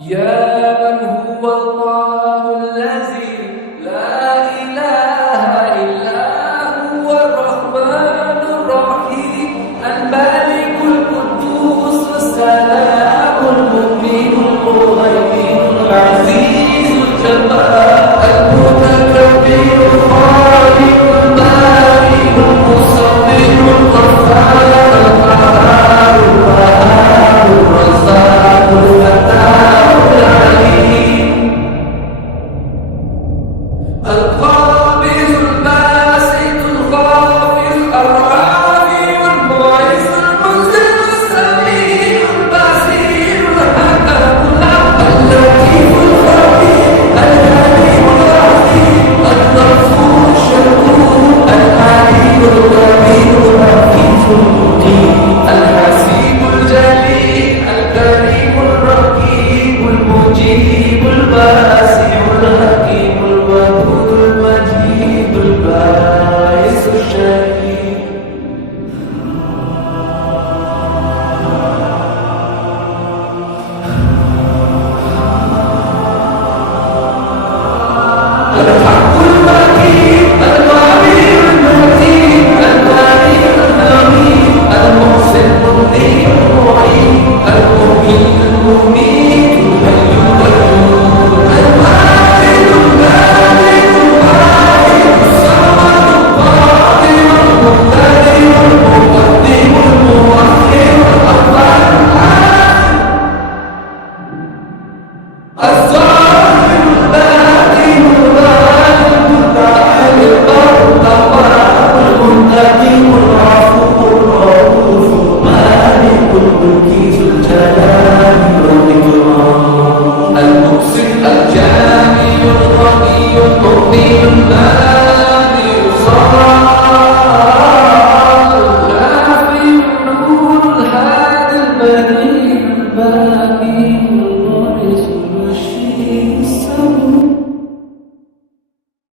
يا من هو الله الذي لا إله إلا هو الرحمن الرحيم الملك القدوس السلام المؤمن المهيمن العزيز الجبار المتكبر الخالق البارئ المصور الغفار القهار الوهاب الرزاق الفتاح القابض الباسط الخافض الرافع المعز المنزل السميع البصير الحكم اللطيف الخبير الحليم العظيم الغفور الشكور العليم الكبير الحفيظ المقيم الحسيب الجليل الكريم الرقيب المجيب الباسع الحكيم الودود المجيد الباعث الشهيد الحق المكين الغني المتين الغني الحميد المحسن المبدي المعين المحيي المميت الحي القيوم الواحد المالك الواحد الصمد القادر المقتدر المقدم المؤخر الأول الظاهر الباطن الغالب الباطن البر المنتقم العفو الرؤوف المالك الملك ذو الجلال والإكرام المقسط الجامع الغني المغني البادئ الصالح النافع النور الهادي البديع الباقي